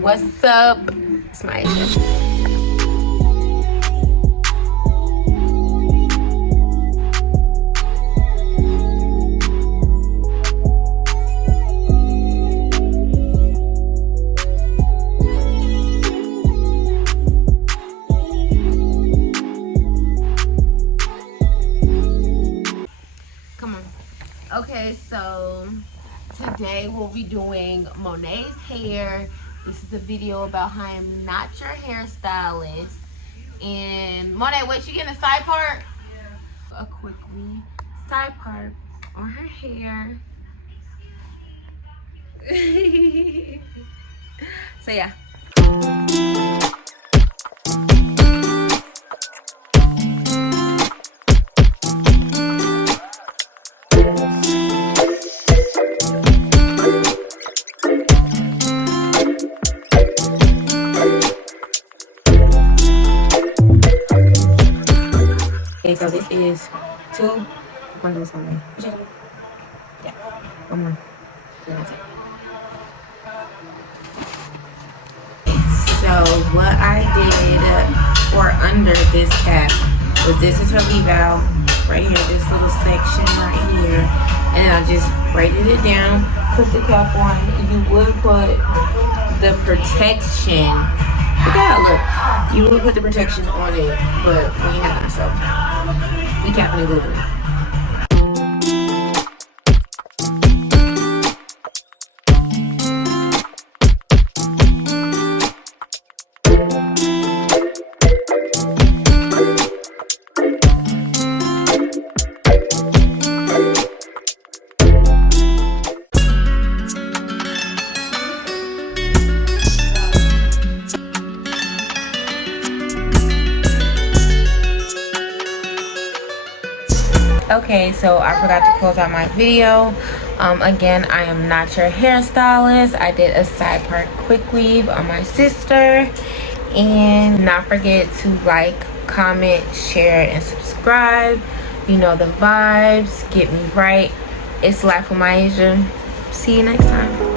What's up? It's MIASIAAA. Come on. Okay, so today we'll be doing Monet's hair. This is the video about how I'm not your hairstylist. And Monet, what, you getting a side part? Yeah. A quickly side part on her hair. So yeah. Okay, so this is two. I'm gonna do this one way. Yeah, one more. So what I did for under this cap was, this is her leave out right here, this little section right here, and I just braided it down, put the cap on. You would put the protection. Look at that, look. You would put the protection on it, but we ain't have it, so we capping it over. Okay, so I forgot to close out my video. Again, I am not your hairstylist. I did a side part quick weave on my sister. And not forget to like, comment, share, and subscribe. You know the vibes. Get me right. It's Life with MIASIAAA. See you next time.